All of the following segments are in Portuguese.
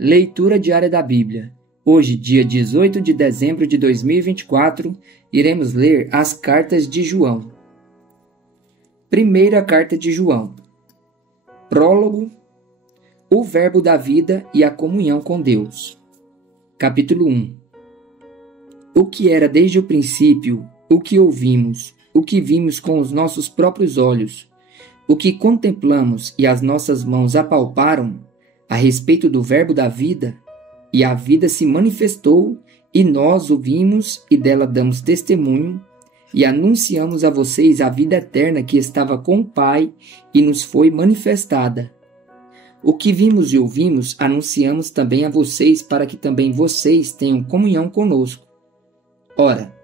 Leitura diária da Bíblia. Hoje, dia 18 de dezembro de 2024, iremos ler as cartas de João. Primeira carta de João. Prólogo. O Verbo da vida e a comunhão com Deus. Capítulo 1. O que era desde o princípio, o que ouvimos, o que vimos com os nossos próprios olhos, o que contemplamos e as nossas mãos apalparam, a respeito do Verbo da vida, e a vida se manifestou, e nós o vimos e dela damos testemunho, e anunciamos a vocês a vida eterna que estava com o Pai e nos foi manifestada. O que vimos e ouvimos anunciamos também a vocês, para que também vocês tenham comunhão conosco. Ora,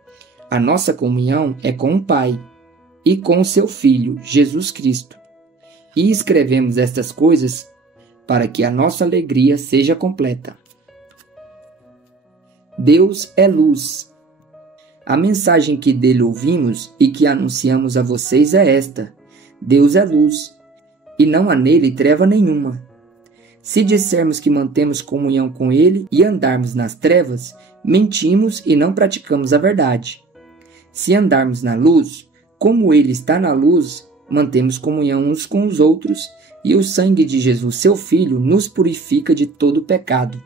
a nossa comunhão é com o Pai e com o seu Filho, Jesus Cristo. E escrevemos estas coisas para que a nossa alegria seja completa. Deus é luz. A mensagem que dele ouvimos e que anunciamos a vocês é esta: Deus é luz, e não há nele treva nenhuma. Se dissermos que mantemos comunhão com ele e andarmos nas trevas, mentimos e não praticamos a verdade. Se andarmos na luz, como ele está na luz, mantemos comunhão uns com os outros, e o sangue de Jesus, seu Filho, nos purifica de todo pecado.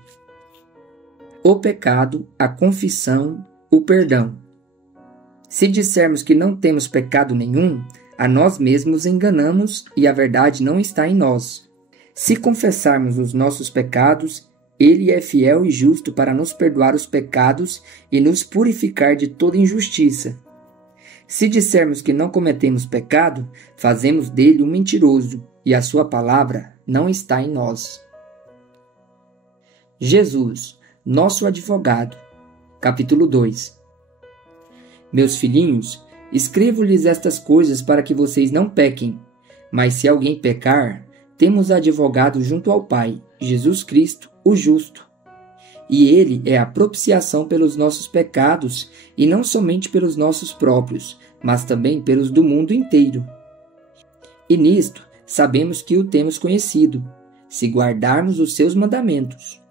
O pecado, a confissão, o perdão. Se dissermos que não temos pecado nenhum, a nós mesmos enganamos e a verdade não está em nós. Se confessarmos os nossos pecados, ele é fiel e justo para nos perdoar os pecados e nos purificar de toda injustiça. Se dissermos que não cometemos pecado, fazemos dele um mentiroso, e a sua palavra não está em nós. Jesus, nosso advogado. Capítulo 2. Meus filhinhos, escrevo-lhes estas coisas para que vocês não pequem. Mas se alguém pecar, temos advogado junto ao Pai, Jesus Cristo, o justo. E ele é a propiciação pelos nossos pecados, e não somente pelos nossos próprios, mas também pelos do mundo inteiro. E nisto sabemos que o temos conhecido, se guardarmos os seus mandamentos.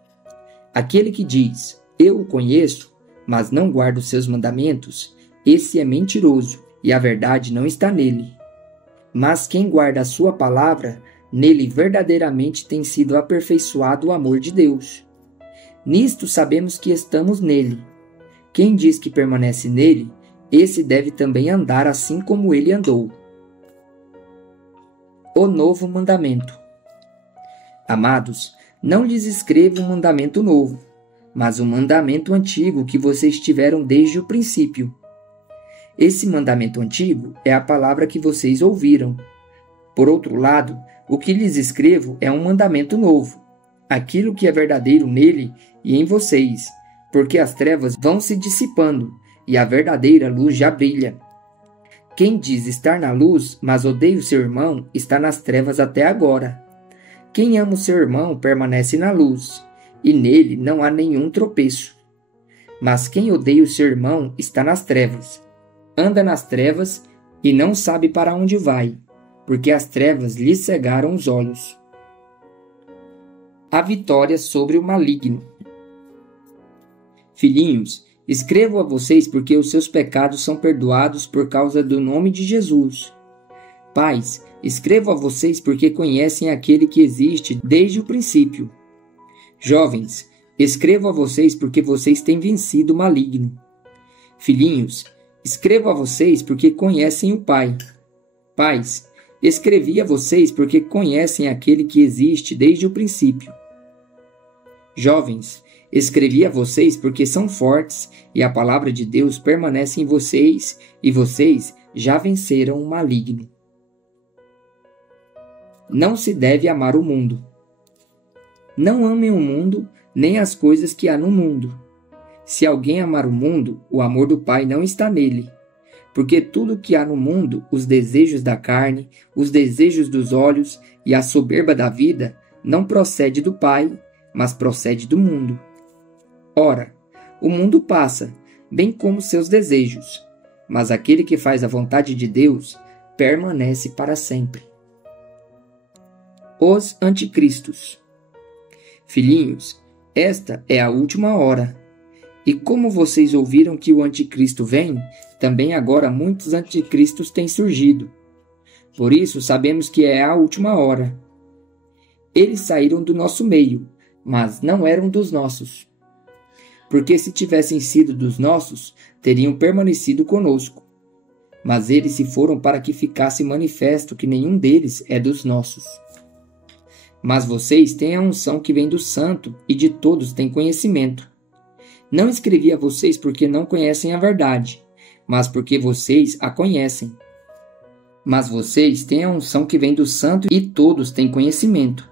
Aquele que diz, eu o conheço, mas não guarda os seus mandamentos, esse é mentiroso, e a verdade não está nele. Mas quem guarda a sua palavra, nele verdadeiramente tem sido aperfeiçoado o amor de Deus. Nisto sabemos que estamos nele. Quem diz que permanece nele, esse deve também andar assim como ele andou. O novo mandamento. Amados, não lhes escrevo um mandamento novo, mas um mandamento antigo que vocês tiveram desde o princípio. Esse mandamento antigo é a palavra que vocês ouviram. Por outro lado, o que lhes escrevo é um mandamento novo, aquilo que é verdadeiro nele e em vocês, porque as trevas vão se dissipando e a verdadeira luz já brilha. Quem diz estar na luz, mas odeia o seu irmão, está nas trevas até agora. Quem ama o seu irmão permanece na luz, e nele não há nenhum tropeço. Mas quem odeia o seu irmão está nas trevas. Anda nas trevas e não sabe para onde vai, porque as trevas lhe cegaram os olhos. A vitória sobre o maligno. Filhinhos, escrevo a vocês porque os seus pecados são perdoados por causa do nome de Jesus. Pais, escrevo a vocês porque conhecem aquele que existe desde o princípio. Jovens, escrevo a vocês porque vocês têm vencido o maligno. Filhinhos, escrevo a vocês porque conhecem o Pai. Pais, escrevi a vocês porque conhecem aquele que existe desde o princípio. Jovens, escrevi a vocês porque são fortes e a palavra de Deus permanece em vocês e vocês já venceram o maligno. Não se deve amar o mundo. Não amem o mundo nem as coisas que há no mundo. Se alguém amar o mundo, o amor do Pai não está nele. Porque tudo que há no mundo, os desejos da carne, os desejos dos olhos e a soberba da vida, não procede do Pai, mas procede do mundo. Ora, o mundo passa, bem como seus desejos, mas aquele que faz a vontade de Deus permanece para sempre. Os anticristos. Filhinhos, Esta é a última hora. E como vocês ouviram que o anticristo vem, também agora muitos anticristos têm surgido. Por isso sabemos que é a última hora. Eles saíram do nosso meio, mas não eram dos nossos. Porque se tivessem sido dos nossos, teriam permanecido conosco. Mas eles se foram para que ficasse manifesto que nenhum deles é dos nossos. Mas vocês têm a unção que vem do Santo e de todos têm conhecimento. Não escrevi a vocês porque não conhecem a verdade, mas porque vocês a conhecem. Mas vocês têm a unção que vem do Santo e todos têm conhecimento.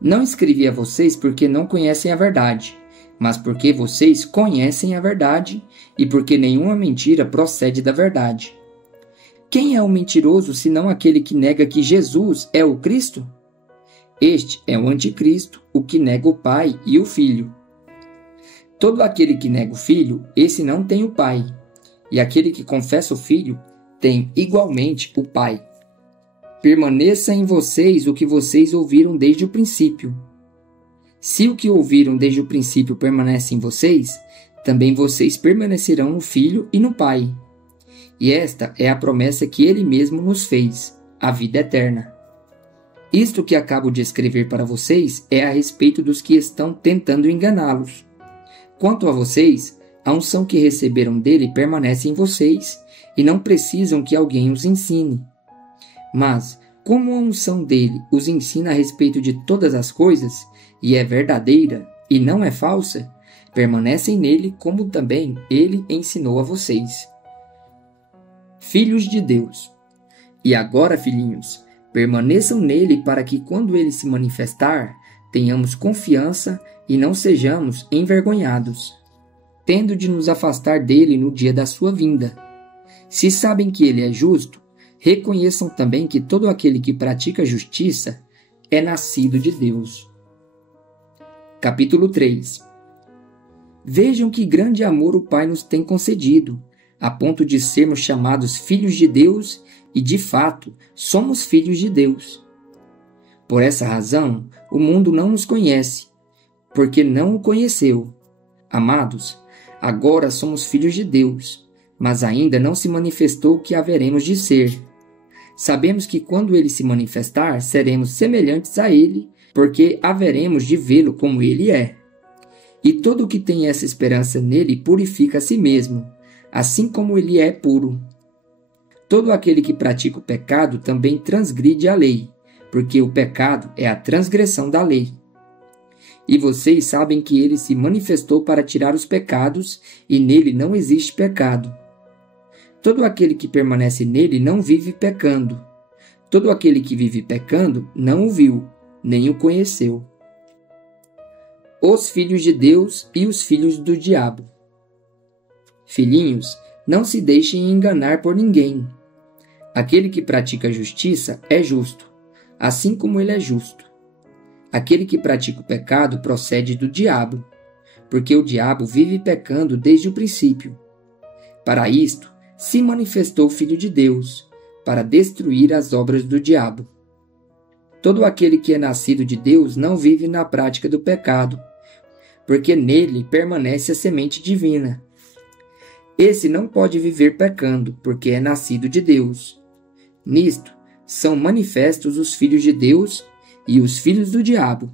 Não escrevi a vocês porque não conhecem a verdade, mas porque vocês conhecem a verdade e porque nenhuma mentira procede da verdade. Quem é o mentiroso senão aquele que nega que Jesus é o Cristo? Este é o anticristo, o que nega o Pai e o Filho. Todo aquele que nega o Filho, esse não tem o Pai. E aquele que confessa o Filho, tem igualmente o Pai. Permaneça em vocês o que vocês ouviram desde o princípio. Se o que ouviram desde o princípio permanece em vocês, também vocês permanecerão no Filho e no Pai. E esta é a promessa que Ele mesmo nos fez, a vida eterna. Isto que acabo de escrever para vocês é a respeito dos que estão tentando enganá-los. Quanto a vocês, a unção que receberam dele permanece em vocês e não precisam que alguém os ensine. Mas, como a unção dele os ensina a respeito de todas as coisas, e é verdadeira e não é falsa, permanecem nele como também ele ensinou a vocês. Filhos de Deus. E agora, filhinhos, permaneçam nele para que quando ele se manifestar, tenhamos confiança e não sejamos envergonhados, tendo de nos afastar dele no dia da sua vinda. Se sabem que ele é justo, reconheçam também que todo aquele que pratica justiça é nascido de Deus. Capítulo 3. Vejam que grande amor o Pai nos tem concedido, a ponto de sermos chamados filhos de Deus e, de fato, somos filhos de Deus. Por essa razão, o mundo não nos conhece, porque não o conheceu. Amados, agora somos filhos de Deus, mas ainda não se manifestou o que haveremos de ser. Sabemos que quando ele se manifestar, seremos semelhantes a ele, porque haveremos de vê-lo como ele é. E todo o que tem essa esperança nele purifica a si mesmo, assim como ele é puro. Todo aquele que pratica o pecado também transgride a lei, porque o pecado é a transgressão da lei. E vocês sabem que ele se manifestou para tirar os pecados, e nele não existe pecado. Todo aquele que permanece nele não vive pecando. Todo aquele que vive pecando não o viu, nem o conheceu. Os filhos de Deus e os filhos do diabo. Filhinhos, não se deixem enganar por ninguém. Aquele que pratica a justiça é justo, assim como ele é justo. Aquele que pratica o pecado procede do diabo, porque o diabo vive pecando desde o princípio. Para isto, se manifestou o Filho de Deus, para destruir as obras do diabo. Todo aquele que é nascido de Deus não vive na prática do pecado, porque nele permanece a semente divina. Esse não pode viver pecando, porque é nascido de Deus. Nisto são manifestos os filhos de Deus e os filhos do diabo.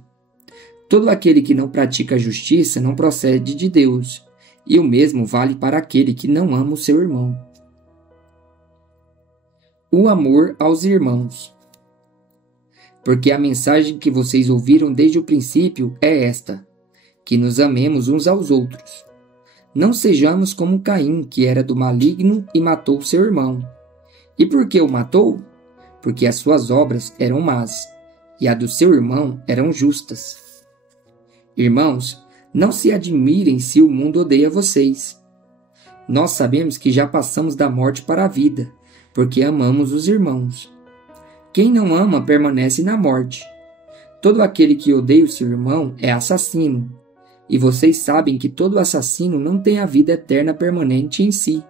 Todo aquele que não pratica a justiça não procede de Deus, e o mesmo vale para aquele que não ama o seu irmão. O amor aos irmãos. Porque a mensagem que vocês ouviram desde o princípio é esta, que nos amemos uns aos outros. Não sejamos como Caim, que era do maligno e matou seu irmão. E por que o matou? Porque as suas obras eram más, e a do seu irmão eram justas. Irmãos, não se admirem se o mundo odeia vocês. Nós sabemos que já passamos da morte para a vida, porque amamos os irmãos. Quem não ama permanece na morte. Todo aquele que odeia o seu irmão é assassino, e vocês sabem que todo assassino não tem a vida eterna permanente em si.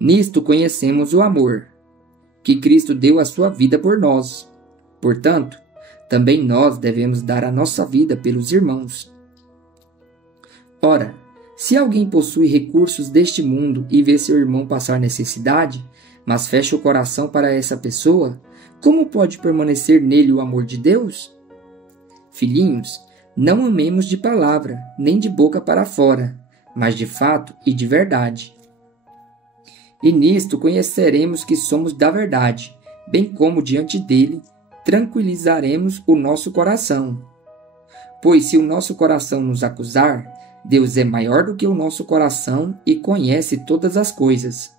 Nisto conhecemos o amor, que Cristo deu a sua vida por nós. Portanto, também nós devemos dar a nossa vida pelos irmãos. Ora, se alguém possui recursos deste mundo e vê seu irmão passar necessidade, mas fecha o coração para essa pessoa, como pode permanecer nele o amor de Deus? Filhinhos, não amemos de palavra, nem de boca para fora, mas de fato e de verdade. E nisto conheceremos que somos da verdade, bem como diante dele tranquilizaremos o nosso coração. Pois se o nosso coração nos acusar, Deus é maior do que o nosso coração e conhece todas as coisas.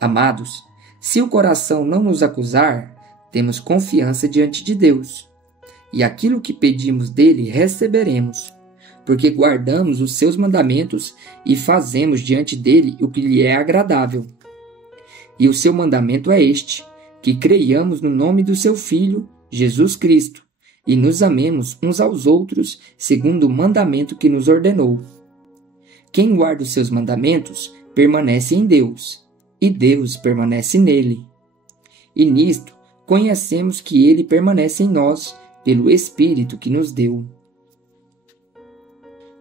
Amados, se o coração não nos acusar, temos confiança diante de Deus. E aquilo que pedimos dele receberemos, porque guardamos os seus mandamentos e fazemos diante dele o que lhe é agradável. E o seu mandamento é este, que creiamos no nome do seu Filho, Jesus Cristo, e nos amemos uns aos outros, segundo o mandamento que nos ordenou. Quem guarda os seus mandamentos permanece em Deus, e Deus permanece nele. E nisto conhecemos que ele permanece em nós, pelo Espírito que nos deu.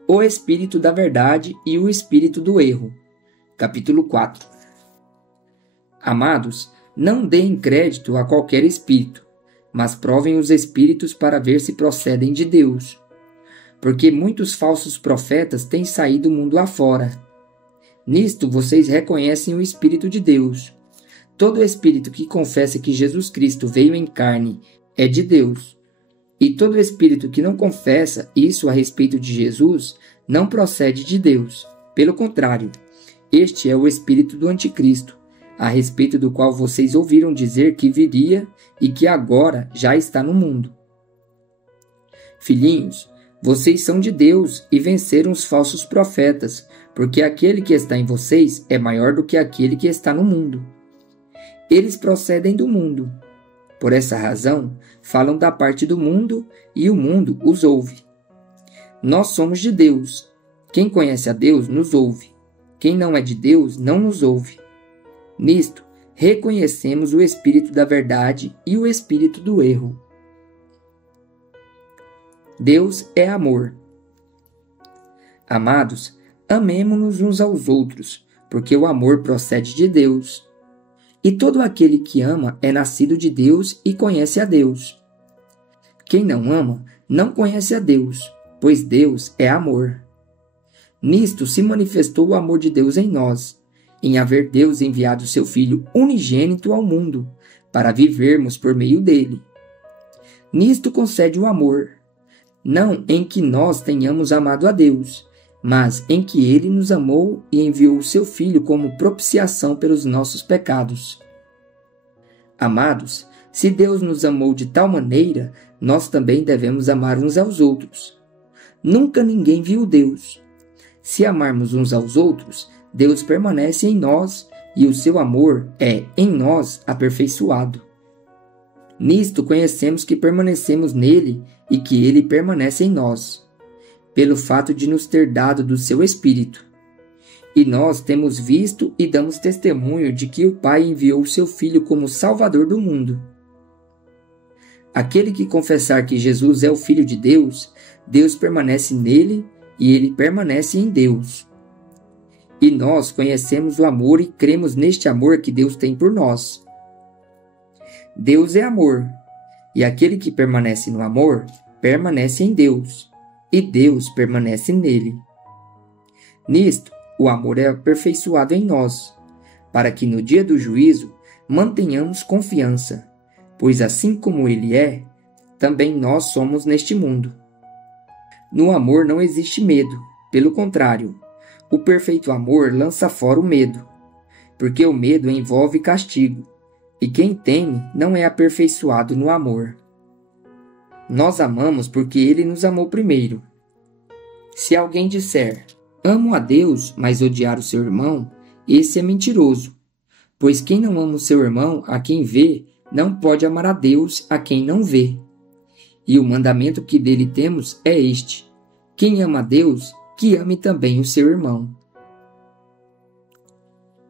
O Espírito da Verdade e o Espírito do Erro. Capítulo 4. Amados, não deem crédito a qualquer espírito, mas provem os espíritos para ver se procedem de Deus. Porque muitos falsos profetas têm saído mundo afora. Nisto vocês reconhecem o Espírito de Deus. Todo espírito que confessa que Jesus Cristo veio em carne é de Deus. E todo espírito que não confessa isso a respeito de Jesus não procede de Deus. Pelo contrário, este é o espírito do anticristo, a respeito do qual vocês ouviram dizer que viria e que agora já está no mundo. Filhinhos, vocês são de Deus e venceram os falsos profetas, porque aquele que está em vocês é maior do que aquele que está no mundo. Eles procedem do mundo. Por essa razão, falam da parte do mundo e o mundo os ouve. Nós somos de Deus. Quem conhece a Deus nos ouve. Quem não é de Deus não nos ouve. Nisto, reconhecemos o Espírito da Verdade e o Espírito do Erro. Deus é amor. Amados, amemo-nos uns aos outros, porque o amor procede de Deus. E todo aquele que ama é nascido de Deus e conhece a Deus. Quem não ama, não conhece a Deus, pois Deus é amor. Nisto se manifestou o amor de Deus em nós, em haver Deus enviado seu Filho unigênito ao mundo, para vivermos por meio dele. Nisto concede o amor, não em que nós tenhamos amado a Deus, mas em que ele nos amou e enviou o seu Filho como propiciação pelos nossos pecados. Amados, se Deus nos amou de tal maneira, nós também devemos amar uns aos outros. Nunca ninguém viu Deus. Se amarmos uns aos outros, Deus permanece em nós e o seu amor é, em nós, aperfeiçoado. Nisto conhecemos que permanecemos nele e que ele permanece em nós, pelo fato de nos ter dado do seu Espírito. E nós temos visto e damos testemunho de que o Pai enviou o seu Filho como Salvador do mundo. Aquele que confessar que Jesus é o Filho de Deus, Deus permanece nele e ele permanece em Deus. E nós conhecemos o amor e cremos neste amor que Deus tem por nós. Deus é amor, e aquele que permanece no amor, permanece em Deus, e Deus permanece nele. Nisto, o amor é aperfeiçoado em nós, para que no dia do juízo mantenhamos confiança, pois assim como ele é, também nós somos neste mundo. No amor não existe medo, pelo contrário, o perfeito amor lança fora o medo, porque o medo envolve castigo, e quem teme não é aperfeiçoado no amor. Nós amamos porque ele nos amou primeiro. Se alguém disser, amo a Deus, mas odiar o seu irmão, esse é mentiroso, pois quem não ama o seu irmão a quem vê, não pode amar a Deus a quem não vê. E o mandamento que dele temos é este: quem ama a Deus, que ame também o seu irmão.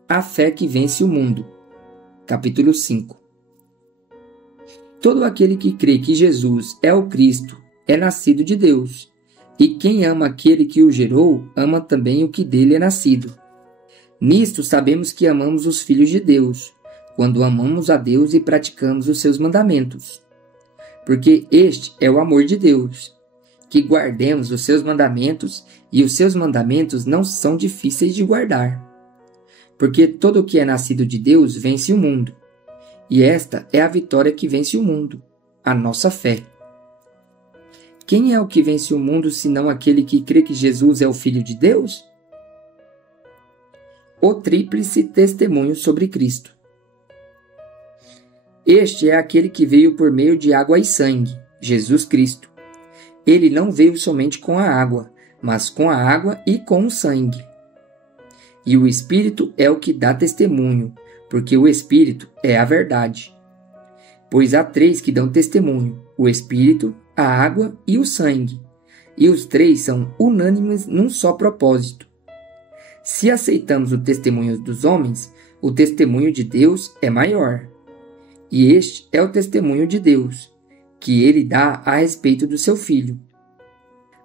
A fé que vence o mundo. Capítulo 5. Todo aquele que crê que Jesus é o Cristo é nascido de Deus, E quem ama aquele que o gerou, ama também o que dele é nascido. Nisto sabemos que amamos os filhos de Deus, quando amamos a Deus e praticamos os seus mandamentos. Porque este é o amor de Deus, que guardemos os seus mandamentos, e os seus mandamentos não são difíceis de guardar. Porque todo o que é nascido de Deus vence o mundo. E esta é a vitória que vence o mundo, a nossa fé. Quem é o que vence o mundo, senão aquele que crê que Jesus é o Filho de Deus? O tríplice testemunho sobre Cristo. Este é aquele que veio por meio de água e sangue, Jesus Cristo. Ele não veio somente com a água, mas com a água e com o sangue. E o Espírito é o que dá testemunho, porque o Espírito é a verdade. Pois há três que dão testemunho: o Espírito, a água e o sangue. E os três são unânimes num só propósito. Se aceitamos o testemunho dos homens, o testemunho de Deus é maior. E este é o testemunho de Deus, que ele dá a respeito do seu Filho.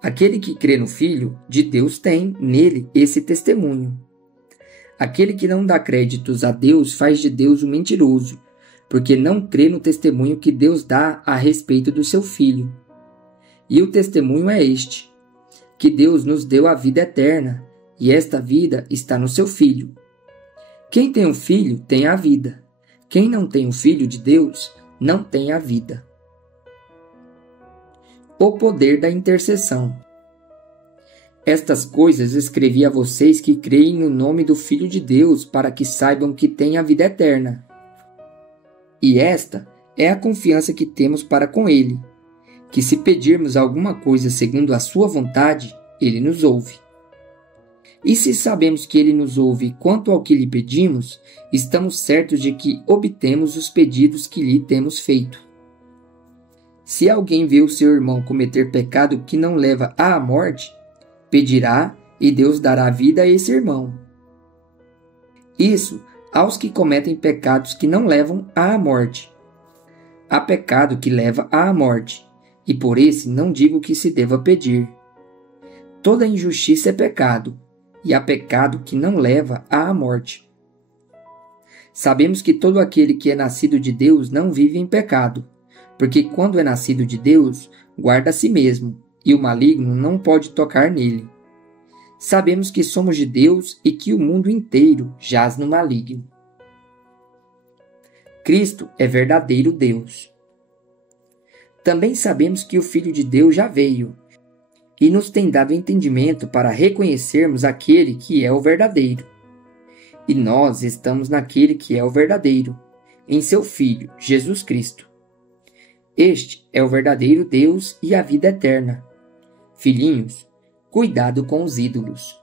Aquele que crê no Filho de Deus tem, nele, esse testemunho. Aquele que não dá créditos a Deus faz de Deus um mentiroso, porque não crê no testemunho que Deus dá a respeito do seu Filho. E o testemunho é este, que Deus nos deu a vida eterna, e esta vida está no seu Filho. Quem tem um filho tem a vida. Quem não tem o Filho de Deus não tem a vida. O poder da intercessão. Estas coisas escrevi a vocês que creem no nome do Filho de Deus, para que saibam que têm a vida eterna. E esta é a confiança que temos para com Ele, que se pedirmos alguma coisa segundo a sua vontade, Ele nos ouve. E se sabemos que Ele nos ouve quanto ao que lhe pedimos, estamos certos de que obtemos os pedidos que lhe temos feito. Se alguém vê o seu irmão cometer pecado que não leva à morte, pedirá e Deus dará vida a esse irmão. Isso aos que cometem pecados que não levam à morte. Há pecado que leva à morte, e por esse não digo que se deva pedir. Toda injustiça é pecado, e há pecado que não leva à morte. Sabemos que todo aquele que é nascido de Deus não vive em pecado, porque quando é nascido de Deus, guarda a si mesmo, e o maligno não pode tocar nele. Sabemos que somos de Deus e que o mundo inteiro jaz no maligno. Cristo é verdadeiro Deus. Também sabemos que o Filho de Deus já veio, e nos tem dado entendimento para reconhecermos aquele que é o verdadeiro. E nós estamos naquele que é o verdadeiro, em seu Filho, Jesus Cristo. Este é o verdadeiro Deus e a vida eterna. Filhinhos, cuidado com os ídolos.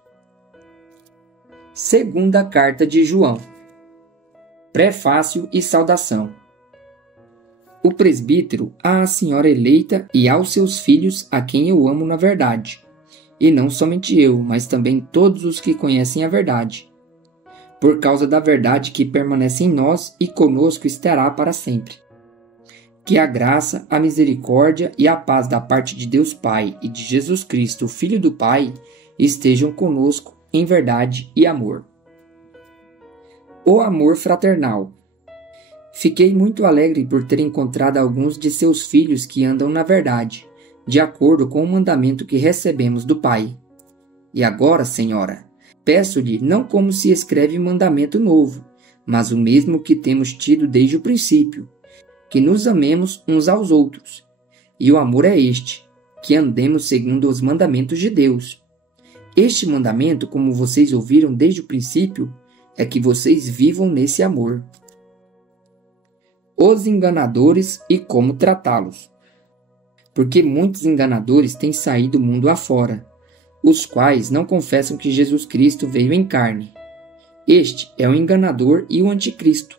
Segunda Carta de João. Prefácio e saudação. O presbítero à senhora eleita e aos seus filhos, a quem eu amo na verdade. E não somente eu, mas também todos os que conhecem a verdade. Por causa da verdade que permanece em nós e conosco estará para sempre. Que a graça, a misericórdia e a paz da parte de Deus Pai e de Jesus Cristo, Filho do Pai, estejam conosco em verdade e amor. O amor fraternal. Fiquei muito alegre por ter encontrado alguns de seus filhos que andam na verdade, de acordo com o mandamento que recebemos do Pai. E agora, Senhora, peço-lhe não como se escreve mandamento novo, mas o mesmo que temos tido desde o princípio, que nos amemos uns aos outros. E o amor é este, que andemos segundo os mandamentos de Deus. Este mandamento, como vocês ouviram desde o princípio, é que vocês vivam nesse amor. Os enganadores e como tratá-los. Porque muitos enganadores têm saído mundo afora, os quais não confessam que Jesus Cristo veio em carne. Este é o enganador e o anticristo.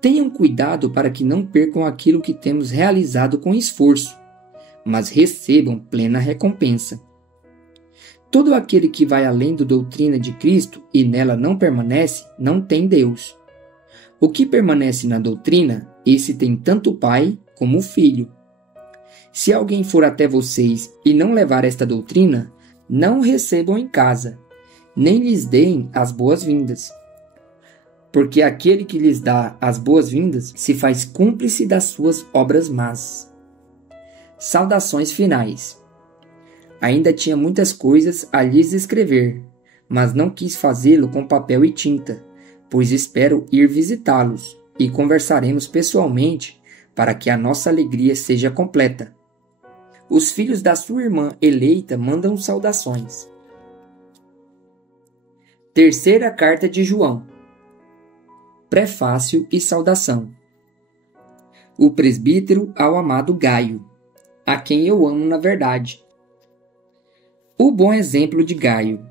Tenham cuidado para que não percam aquilo que temos realizado com esforço, mas recebam plena recompensa. Todo aquele que vai além da doutrina de Cristo e nela não permanece, não tem Deus. O que permanece na doutrina, esse tem tanto o Pai como o Filho. Se alguém for até vocês e não levar esta doutrina, não o recebam em casa, nem lhes deem as boas-vindas. Porque aquele que lhes dá as boas-vindas se faz cúmplice das suas obras más. Saudações finais. Ainda tinha muitas coisas a lhes escrever, mas não quis fazê-lo com papel e tinta, pois espero ir visitá-los e conversaremos pessoalmente para que a nossa alegria seja completa. Os filhos da sua irmã eleita mandam saudações. Terceira carta de João. Prefácio e saudação. O presbítero ao amado Gaio, a quem eu amo na verdade. O bom exemplo de Gaio.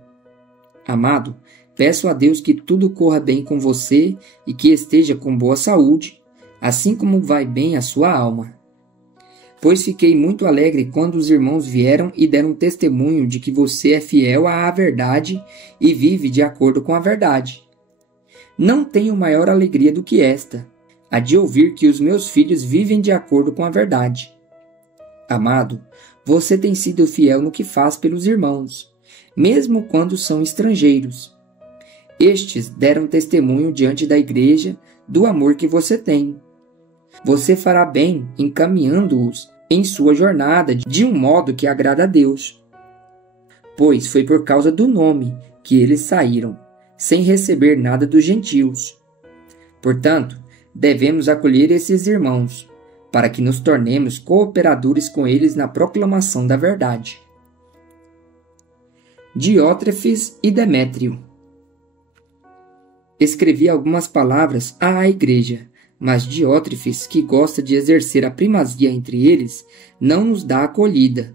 Amado, peço a Deus que tudo corra bem com você e que esteja com boa saúde, assim como vai bem a sua alma. Pois fiquei muito alegre quando os irmãos vieram e deram testemunho de que você é fiel à verdade e vive de acordo com a verdade. Não tenho maior alegria do que esta, a de ouvir que os meus filhos vivem de acordo com a verdade. Amado, você tem sido fiel no que faz pelos irmãos, mesmo quando são estrangeiros. Estes deram testemunho diante da igreja do amor que você tem. Você fará bem encaminhando-os em sua jornada de um modo que agrada a Deus. Pois foi por causa do nome que eles saíram, sem receber nada dos gentios. Portanto, devemos acolher esses irmãos, para que nos tornemos cooperadores com eles na proclamação da verdade. Diótrefes e Demétrio. Escrevi algumas palavras à igreja, mas Diótrefes, que gosta de exercer a primazia entre eles, não nos dá acolhida.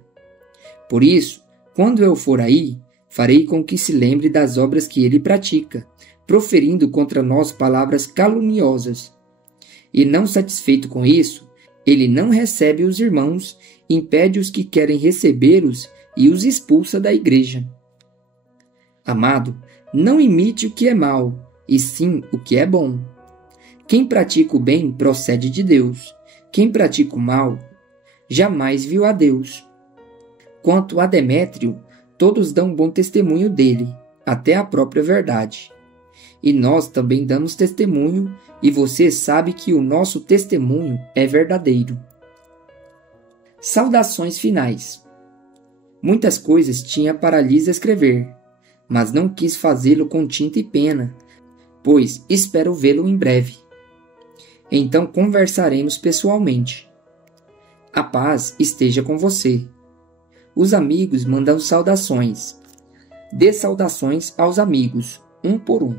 Por isso, quando eu for aí, farei com que se lembre das obras que ele pratica, proferindo contra nós palavras caluniosas. E não satisfeito com isso, ele não recebe os irmãos, impede os que querem recebê-los e os expulsa da igreja. Amado, não imite o que é mal, e sim o que é bom. Quem pratica o bem procede de Deus. Quem pratica o mal jamais viu a Deus. Quanto a Demétrio, todos dão bom testemunho dele, até a própria verdade. E nós também damos testemunho, e você sabe que o nosso testemunho é verdadeiro. Saudações finais. Muitas coisas tinha para lhes escrever, mas não quis fazê-lo com tinta e pena, pois espero vê-lo em breve. Então conversaremos pessoalmente. A paz esteja com você. Os amigos mandam saudações. Dê saudações aos amigos, um por um.